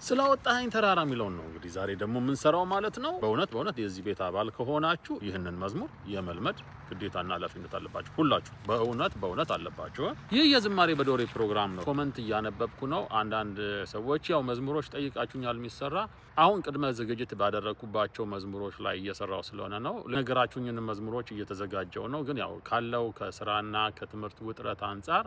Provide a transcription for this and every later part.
ስላወጣኸኝ ተራራ የሚለውን ነው እንግዲህ ዛሬ ደግሞ የምንሰራው ማለት ነው። በእውነት የዚህ ቤት አባል ከሆናችሁ ይህንን መዝሙር የመልመድ ግዴታና ኃላፊነት አለባችሁ። ሁላችሁ በእውነት አለባችሁ። ይህ የዝማሬ በዶሬ ፕሮግራም ነው። ኮመንት እያነበብኩ ነው። አንዳንድ ሰዎች ያው መዝሙሮች ጠይቃችሁኛል የሚሰራ አሁን ቅድመ ዝግጅት ባደረኩባቸው መዝሙሮች ላይ እየሰራው ስለሆነ ነው። ነገራችሁኝን መዝሙሮች እየተዘጋጀው ነው። ግን ያው ካለው ከስራና ከትምህርት ውጥረት አንጻር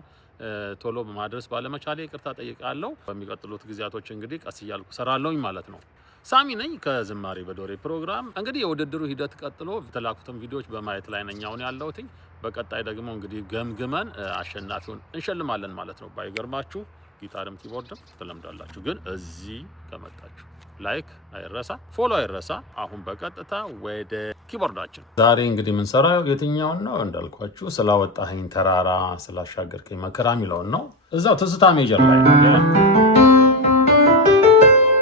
ቶሎ በማድረስ ባለመቻሌ ይቅርታ ጠይቃለሁ። በሚቀጥሉት ጊዜያቶች እንግዲህ ቀስ እያልኩ ሰራለሁኝ ማለት ነው። ሳሚ ነኝ ከዝማሬ በዶሬ ፕሮግራም። እንግዲህ የውድድሩ ሂደት ቀጥሎ የተላኩትን ቪዲዮዎች በማየት ላይ ነኝ አሁን ያለሁት። በቀጣይ ደግሞ እንግዲህ ገምግመን አሸናፊውን እንሸልማለን ማለት ነው። ባይገርማችሁ ጊታርም ኪቦርድም ትለምዳላችሁ። ግን እዚህ ከመጣችሁ ላይክ አይረሳ፣ ፎሎ አይረሳ። አሁን በቀጥታ ወደ ኪቦርዳችን ዛሬ እንግዲህ የምንሰራው የትኛውን ነው እንዳልኳችሁ ስላወጣኸኝ ተራራ ስላሻገርከኝ መከራ የሚለውን ነው። እዛው ትዝታ ሜጀር ላይ ነው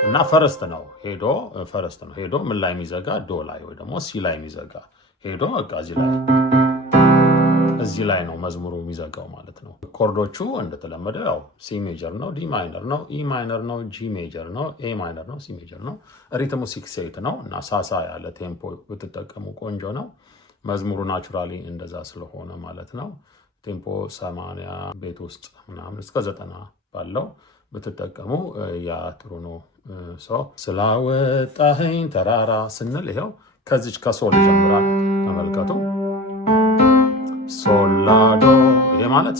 እና ፈረስት ነው ሄዶ ምን ላይ የሚዘጋ ዶ ላይ ወይ ደግሞ ሲ ላይ የሚዘጋ ሄዶ በቃ እዚህ ላይ ነው መዝሙሩ የሚዘጋው ማለት ነው። ኮርዶቹ እንደተለመደው ያው ሲ ሜጀር ነው፣ ዲ ማይነር ነው፣ ኢ ማይነር ነው፣ ጂ ሜጀር ነው፣ ኤ ማይነር ነው፣ ሲ ሜጀር ነው። ሪትሙ 6/8 ነው እና ሳሳ ያለ ቴምፖ ብትጠቀሙ ቆንጆ ነው። መዝሙሩ ናቹራሊ እንደዛ ስለሆነ ማለት ነው። ቴምፖ 80 ቤት ውስጥ ምናምን እስከ 90 ባለው ብትጠቀሙ ያ ጥሩ ነው። ሰው ስላወጣኸኝ ተራራ ስንል ይሄው ከዚች ከሶል ይጀምራል። ተመልከቱ። ሶላዶ ይሄ ማለት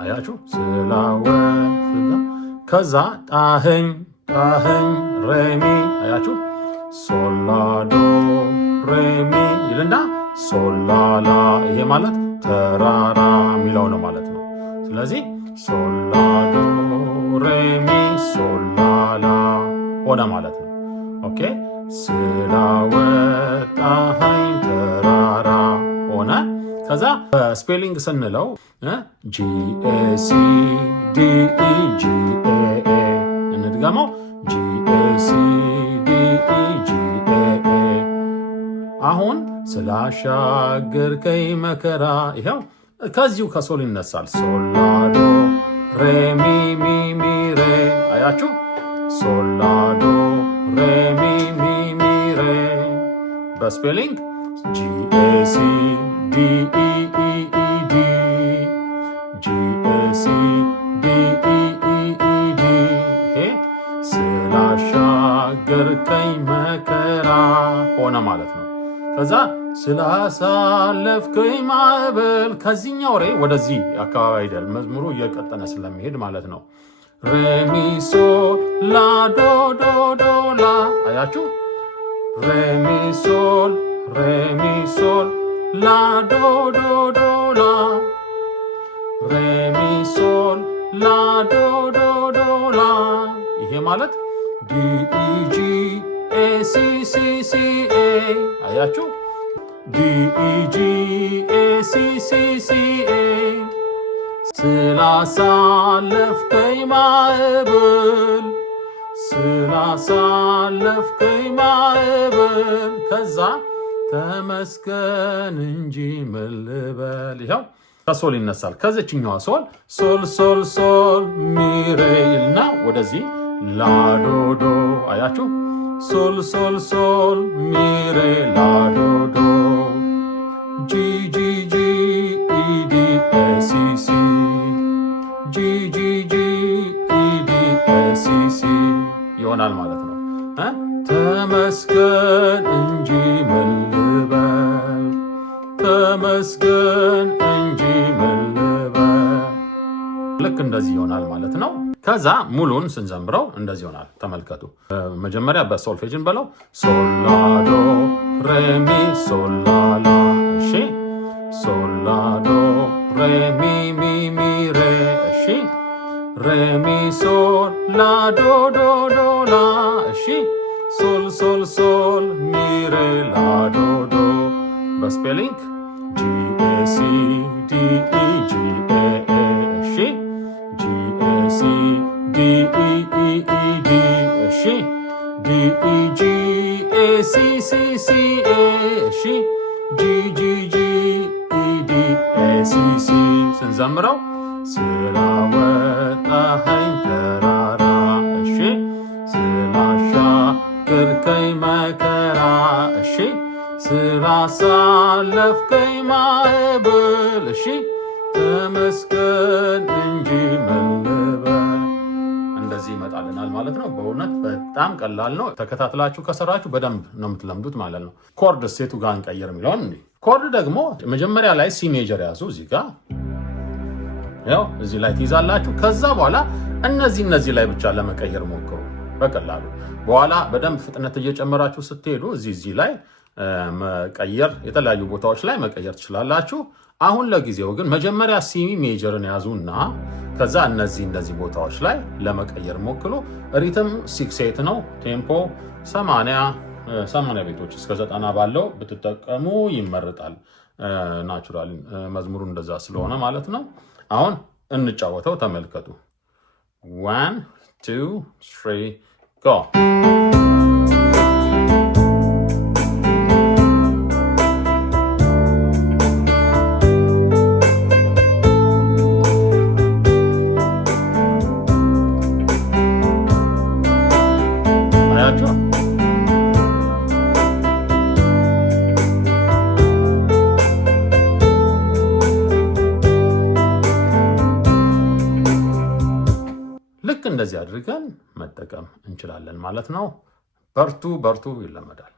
አያችሁ ከዛ ጣኸኝ ሬሚ አያችሁ ሶላዶ ሬሚ ይልና ሶላላ ይሄ ማለት ተራራ የሚለው ነው ማለት ነው። ስለዚህ ሶላዶ ሬሚ ሶላላ ሆነ ማለት ነው። ኦኬ ስላወጣኸኝ ተራራ ሆነ። ከዛ በስፔሊንግ ስንለው GAC DE GAA እንድገመው GAC DE GAA። አሁን ስላሻገርከኝ መከራ ይኸው ከዚሁ ከሶል ይነሳል። ሶላዶ ሬሚ ሚሚ ሬ አያችሁ ሶላዶ ሬሚ ሚሚ ሬ በስፔሊንግ GAC DEEED GAC DEEED ስላሻገርከኝ መከራ ሆነ ማለት ነው። ከዛ ስላሳለፍከኝ ማዕበል ከዚህኛው ሬ ወደዚህ አካባቢ አይደል መዝሙሩ እየቀጠነ ስለሚሄድ ማለት ነው። ሬሚሶ ላዶዶዶላ አያችሁ ሬሚሶል ላዶዶዶላ ሬሚሶል ላዶዶዶላ ይሄ ማለት DEG ACCCA አያችሁ DEG ACCCA ስላሳለፍከኝ ማዕበል ከዛ ተመስገን እንጂ ምን ልበል። ይኸው ከሶል ይነሳል። ከዚችኛዋ ሶል ሚሬልና ወደዚህ ላዶዶ አያችሁ ሶል ሚሬ ላዶዶ ጂጂጂ ኢዲኤሲሲ ጂጂጂ ኢዲኤሲሲ ይሆናል ማለት ነው። ተመስገን እንጂ ምን ልበል ተመስገን እንጂ ምን ልበል። ልክ እንደዚህ ይሆናል ማለት ነው። ከዛ ሙሉን ስንዘምረው እንደዚህ ይሆናል። ተመልከቱ። መጀመሪያ በሶልፌጅን በለው ሶላዶ ሬሚ ሶላላ እሺ ሶላዶ ሬሚ ሚሚ ሬ እሺ ሬሚ ሶል ላዶዶዶላ እሺ ሶል ሚሬ ላዶዶ በስፔሊንግ GAC DE GAA እሺ GAC DEEED ሲ ሲ ኤ እሺ ጂ ጂ ጂ ኢ ዲ ኤ ሲ ሲ ስንዘምረው ስላወጣኸኝ ተራራ እሺ ስላሻገርከኝ መከራ እሺ ስላሳለፍከኝ ማዕበል እሺ ተመስገን እንጂ ምን ልበል። እንደዚህ ይመጣልናል ማለት ነው። በእውነት በጣም ቀላል ነው። ተከታትላችሁ ከሰራችሁ በደንብ ነው የምትለምዱት ማለት ነው። ኮርድ ሴቱ ጋር እንቀይር የሚለውን እንዴ። ኮርድ ደግሞ መጀመሪያ ላይ ሲ ሜጀር ያዙ። እዚህ ጋር ያው እዚህ ላይ ትይዛላችሁ። ከዛ በኋላ እነዚህ ላይ ብቻ ለመቀየር ሞክሩ በቀላሉ። በኋላ በደንብ ፍጥነት እየጨመራችሁ ስትሄዱ እዚህ ላይ መቀየር የተለያዩ ቦታዎች ላይ መቀየር ትችላላችሁ። አሁን ለጊዜው ግን መጀመሪያ ሲ ሜጀርን ያዙና ከዛ እነዚህ ቦታዎች ላይ ለመቀየር ሞክሩ። ሪትም 6/8 ነው። ቴምፖ 80 ቤቶች እስከ 90 ባለው ብትጠቀሙ ይመረጣል። ናቹራሊ መዝሙሩ እንደዛ ስለሆነ ማለት ነው። አሁን እንጫወተው ተመልከቱ። 1 2 3 go ልክ እንደዚህ አድርገን መጠቀም እንችላለን ማለት ነው። በርቱ ይለመዳል።